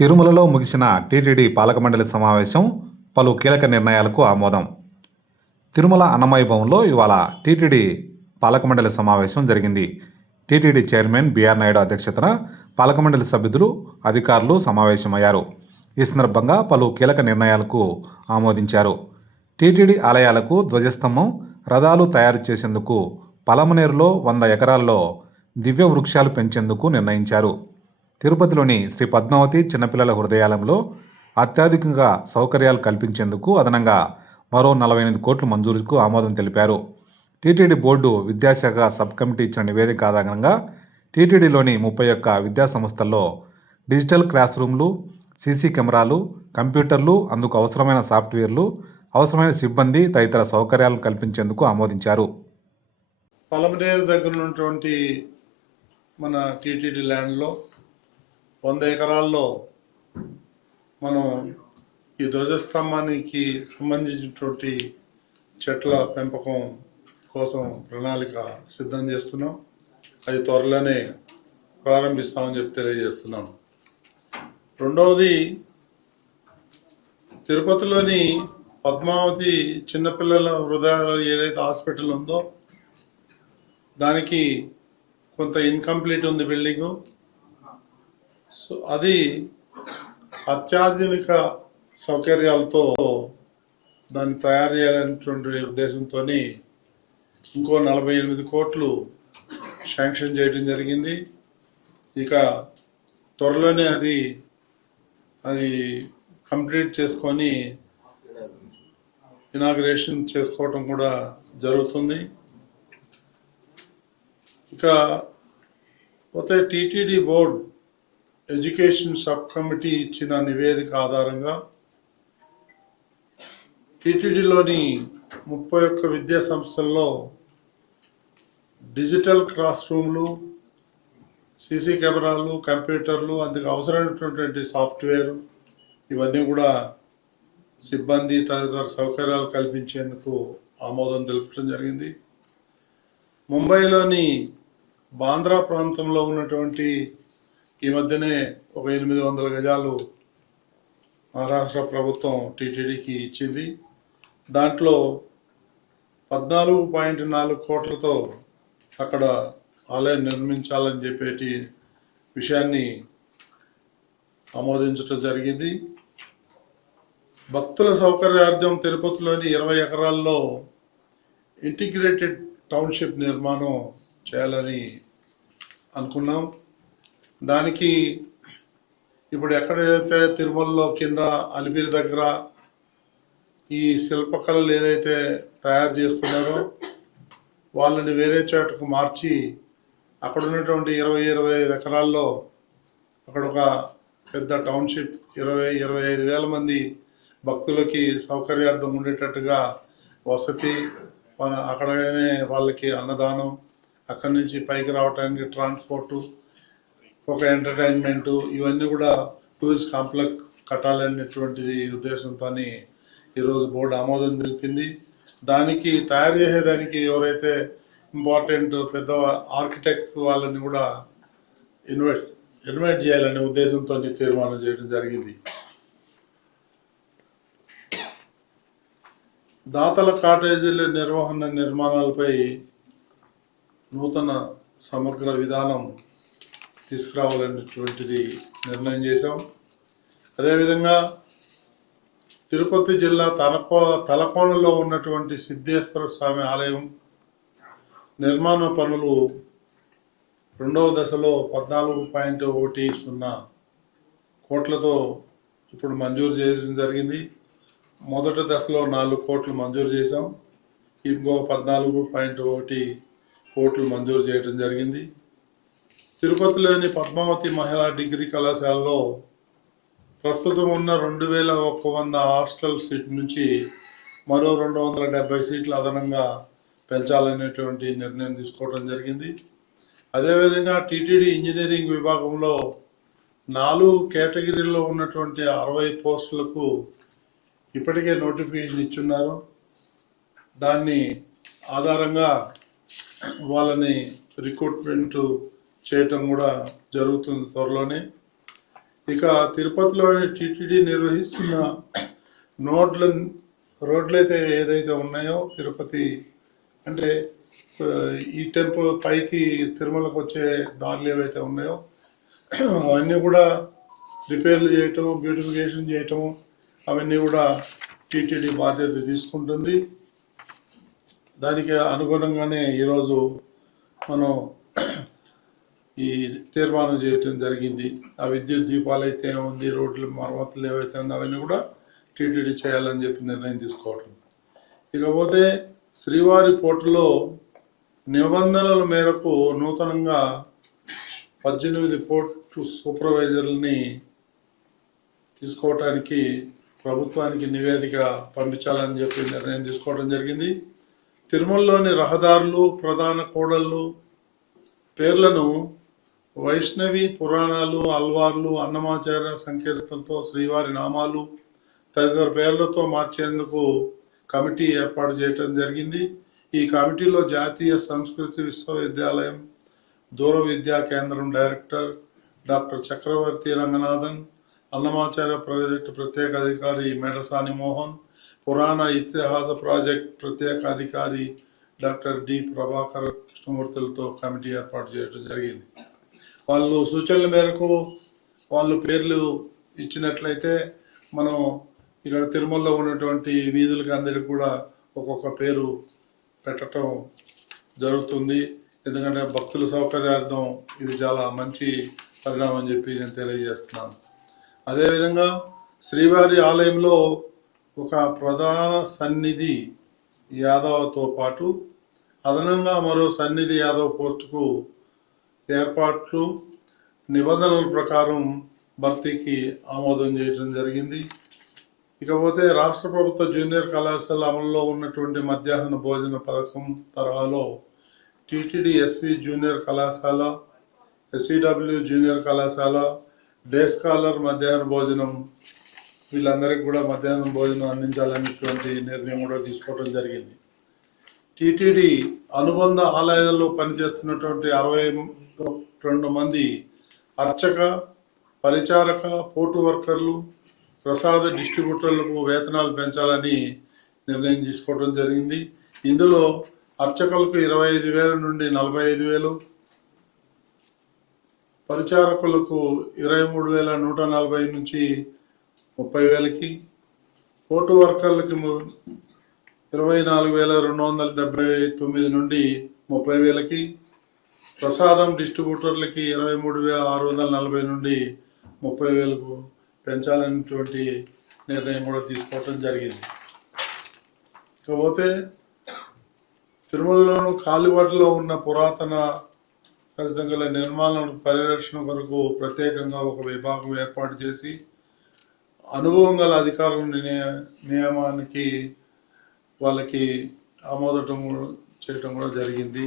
తిరుమలలో ముగిసిన టీటీడీ పాలకమండలి సమావేశం పలు కీలక నిర్ణయాలకు ఆమోదం. తిరుమల అన్నమయ్య భవన్లో ఇవాళ టీటీడీ పాలకమండలి సమావేశం జరిగింది. టీటీడీ చైర్మన్ బిఆర్ నాయుడు అధ్యక్షతన పాలకమండలి సభ్యులు, అధికారులు సమావేశమయ్యారు. ఈ సందర్భంగా పలు కీలక నిర్ణయాలకు ఆమోదించారు. టీటీడీ ఆలయాలకు ధ్వజస్తంభం, రథాలు తయారు చేసేందుకు పలమనేరులో 100 ఎకరాల్లో దివ్య వృక్షాలు పెంచేందుకు నిర్ణయించారు. తిరుపతిలోని శ్రీ పద్మావతి చిన్నపిల్లల హృదయాలయంలో అత్యాధునిక సౌకర్యాలు కల్పించేందుకు అదనంగా మరో 48 కోట్ల మంజూరుకు ఆమోదం తెలిపారు. టీటీడీ బోర్డు విద్యాశాఖ సబ్ కమిటీ ఇచ్చిన నివేదిక ఆధారంగా టీటీడీలోని 31 విద్యా సంస్థల్లో డిజిటల్ క్లాస్ రూమ్లు, సీసీ కెమెరాలు, కంప్యూటర్లు, అందుకు అవసరమైన సాఫ్ట్వేర్లు, అవసరమైన సిబ్బంది తదితర సౌకర్యాలను కల్పించేందుకు ఆమోదించారు. పలమనేరు దగ్గర ఉన్నటువంటి మన టీటీడీ ల్యాండ్లో 100 ఎకరాల్లో మనం ఈ ధ్వజస్తంభానికి సంబంధించినటువంటి చెట్ల పెంపకం కోసం ప్రణాళిక సిద్ధం చేస్తున్నాం. అది త్వరలోనే ప్రారంభిస్తామని చెప్పి తెలియజేస్తున్నాం. రెండవది, తిరుపతిలోని పద్మావతి చిన్నపిల్లల హృదయాలు ఏదైతే హాస్పిటల్ ఉందో దానికి కొంత ఇన్కంప్లీట్ ఉంది బిల్డింగు. సో అది అత్యాధునిక సౌకర్యాలతో దాన్ని తయారు చేయాలనేటువంటి ఉద్దేశంతో ఇంకో 48 కోట్లు శాంక్షన్ చేయడం జరిగింది. ఇక త్వరలోనే అది కంప్లీట్ చేసుకొని ఇనాగ్రేషన్ చేసుకోవటం కూడా జరుగుతుంది. ఇక పోతే TTD board education sub committee ఇచ్చిన నివేదిక ఆధారంగా టీటీడీలోని 31 విద్యా సంస్థల్లో డిజిటల్ క్లాస్ రూమ్లు, సీసీ కెమెరాలు, కంప్యూటర్లు, అందుకు అవసరమైనటువంటి సాఫ్ట్వేర్ ఇవన్నీ కూడా సిబ్బంది తదితర సౌకర్యాలు కల్పించేందుకు ఆమోదం తెలుపడం జరిగింది. ముంబైలోని బాంద్రా ప్రాంతంలో ఉన్నటువంటి ఈ మధ్యనే ఒక 800 గజాలు మహారాష్ట్ర ప్రభుత్వం టీటీడీకి ఇచ్చింది. దాంట్లో 14.4 కోట్లతో అక్కడ ఆలయం నిర్మించాలని చెప్పేటి విషయాన్ని ఆమోదించడం జరిగింది. భక్తుల సౌకర్యార్థం తిరుపతిలోని 20 ఎకరాల్లో ఇంటిగ్రేటెడ్ టౌన్షిప్ నిర్మాణం చేయాలని అనుకున్నాం. దానికి ఇప్పుడు ఎక్కడైతే తిరుమలలో కింద అలిపిరి దగ్గర ఈ శిల్పకళలు ఏదైతే తయారు చేస్తున్నారో వాళ్ళని వేరే చోటకు మార్చి అక్కడ ఉన్నటువంటి 20-25 ఎకరాల్లో అక్కడ ఒక పెద్ద టౌన్షిప్ 20-25 వేల మంది భక్తులకి సౌకర్యార్థం ఉండేటట్టుగా వసతి, అక్కడనే వాళ్ళకి అన్నదానం, అక్కడి నుంచి పైకి రావడానికి ట్రాన్స్పోర్టు, ఒక ఎంటర్టైన్మెంటు, ఇవన్నీ కూడా టూరిస్ట్ కాంప్లెక్స్ కట్టాలనేటువంటిది ఉద్దేశంతో ఈరోజు బోర్డు ఆమోదం తెలిపింది. దానికి తయారు చేసేదానికి ఎవరైతే ఇంపార్టెంట్ పెద్ద ఆర్కిటెక్ట్ వాళ్ళని కూడా ఇన్వైట్ చేయాలనే ఉద్దేశంతో తీర్మానం చేయడం జరిగింది. దాతల కాటేజీల నిర్మాణాలపై నూతన సమగ్ర విధానం తీసుకురావాలనేటువంటిది నిర్ణయం చేశాం. అదేవిధంగా తిరుపతి జిల్లా తలకోనలో ఉన్నటువంటి సిద్ధేశ్వర స్వామి ఆలయం నిర్మాణ పనులు 2వ దశలో 14.10 కోట్లతో ఇప్పుడు మంజూరు చేయడం జరిగింది. మొదటి దశలో 4 కోట్లు మంజూరు చేశాం. ఇంకో 14.1 కోట్లు మంజూరు చేయడం జరిగింది. తిరుపతిలోని పద్మావతి మహిళా డిగ్రీ కళాశాలలో ప్రస్తుతం ఉన్న 2100 హాస్టల్ సీట్ నుంచి మరో 270 సీట్లు అదనంగా పెంచాలనేటువంటి నిర్ణయం తీసుకోవడం జరిగింది. అదేవిధంగా టీటీడీ ఇంజనీరింగ్ విభాగంలో 4 కేటగిరీల్లో ఉన్నటువంటి 60 పోస్టులకు ఇప్పటికే నోటిఫికేషన్ ఇచ్చున్నారు. దాన్ని ఆధారంగా వాళ్ళని రిక్రూట్మెంట్ చేయటం కూడా జరుగుతుంది త్వరలోనే. ఇక తిరుపతిలోని టీటీడీ నిర్వహిస్తున్న నోట్ల రోడ్లైతే ఏదైతే ఉన్నాయో తిరుపతి అంటే ఆ, ఈ టెంపుల్ పైకి తిరుమలకు వచ్చే దారులు ఏవైతే ఉన్నాయో అవన్నీ కూడా రిపేర్లు చేయటం బ్యూటిఫికేషన్ చేయటం అవన్నీ కూడా టీటీడీ బాధ్యత తీసుకుంటుంది. దానికి అనుగుణంగానే ఈరోజు మనం ఈ తీర్మానం చేయటం జరిగింది. ఆ విద్యుత్ దీపాలు అయితే ఏముంది, రోడ్ల మరమ్మతులు ఏవైతే ఉందో అవన్నీ కూడా టీటీడీ చేయాలని చెప్పి నిర్ణయం తీసుకోవటం. ఇకపోతే శ్రీవారి పోర్టులో నిబంధనల మేరకు నూతనంగా 18 పోర్టు సూపర్వైజర్లని తీసుకోవటానికి ప్రభుత్వానికి నివేదిక పంపించాలని చెప్పి నిర్ణయం తీసుకోవడం జరిగింది. తిరుమలలోని రహదారులు, ప్రధాన కూడళ్ళు పేర్లను వైష్ణవి పురాణాలు, అల్వార్లు, అన్నమాచార్య సంకీర్తనలతో శ్రీవారి నామాలు తదితర పేర్లతో మార్చేందుకు కమిటీ ఏర్పాటు చేయడం జరిగింది. ఈ కమిటీలో జాతీయ సంస్కృతి విశ్వవిద్యాలయం దూర విద్యా కేంద్రం డైరెక్టర్ డాక్టర్ చక్రవర్తి రంగనాథన్, అన్నమాచార్య ప్రాజెక్టు ప్రత్యేక అధికారి మెడసాని మోహన్, పురాణ ఇతిహాస ప్రాజెక్ట్ ప్రత్యేక అధికారి డాక్టర్ డి ప్రభాకర్ కృష్ణమూర్తులతో కమిటీ ఏర్పాటు చేయడం జరిగింది. వాళ్ళు సూచనల మేరకు వాళ్ళు పేర్లు ఇచ్చినట్లయితే మనం ఇక్కడ తిరుమలలో ఉన్నటువంటి వీధులకి అందరికి కూడా ఒక్కొక్క పేరు పెట్టడం జరుగుతుంది. ఎందుకంటే భక్తుల సౌకర్యార్థం ఇది చాలా మంచి పరిణామం అని చెప్పి నేను తెలియజేస్తున్నాను. అదేవిధంగా శ్రీవారి ఆలయంలో ఒక ప్రధాన సన్నిధి యాదవ్తో పాటు అదనంగా మరో సన్నిధి యాదవ్ పోస్టుకు ఏర్పాట్లు నిబంధనల ప్రకారం భర్తీకి ఆమోదం చేయడం జరిగింది. ఇకపోతే రాష్ట్ర ప్రభుత్వ జూనియర్ కళాశాల అమలులో ఉన్నటువంటి మధ్యాహ్న భోజన పథకం తరహాలో టీటీడీ ఎస్వి జూనియర్ కళాశాల, ఎస్విడబ్ల్యూ జూనియర్ కళాశాల, డే స్కాలర్ మధ్యాహ్న భోజనం వీళ్ళందరికీ కూడా మధ్యాహ్నం భోజనం అందించాలనేటువంటి నిర్ణయం కూడా తీసుకోవడం జరిగింది. టీటీడీ అనుబంధ ఆలయాల్లో పనిచేస్తున్నటువంటి 62 మంది అర్చక, పరిచారక, పోర్టు వర్కర్లు, ప్రసాద డిస్ట్రిబ్యూటర్లకు వేతనాలు పెంచాలని నిర్ణయం తీసుకోవడం జరిగింది. ఇందులో అర్చకులకు 25,000 నుండి 45,000, పరిచారకులకు 23,140 నుంచి 30,000కి, పోర్టు వర్కర్లకి 24,279 నుండి 30,000కి, ప్రసాదం డిస్ట్రిబ్యూటర్లకి 23,640 నుండి 30,000కు పెంచాలనేటువంటి నిర్ణయం కూడా తీసుకోవటం జరిగింది. ఇకపోతే తిరుమలలోను కాలిబాటలో ఉన్న పురాతన గల నిర్మాణం పరిరక్షణ కొరకు ప్రత్యేకంగా ఒక విభాగం ఏర్పాటు చేసి అనుభవం గల అధికారుల నియమానికి వాళ్ళకి ఆమోదం చేయటం కూడా జరిగింది.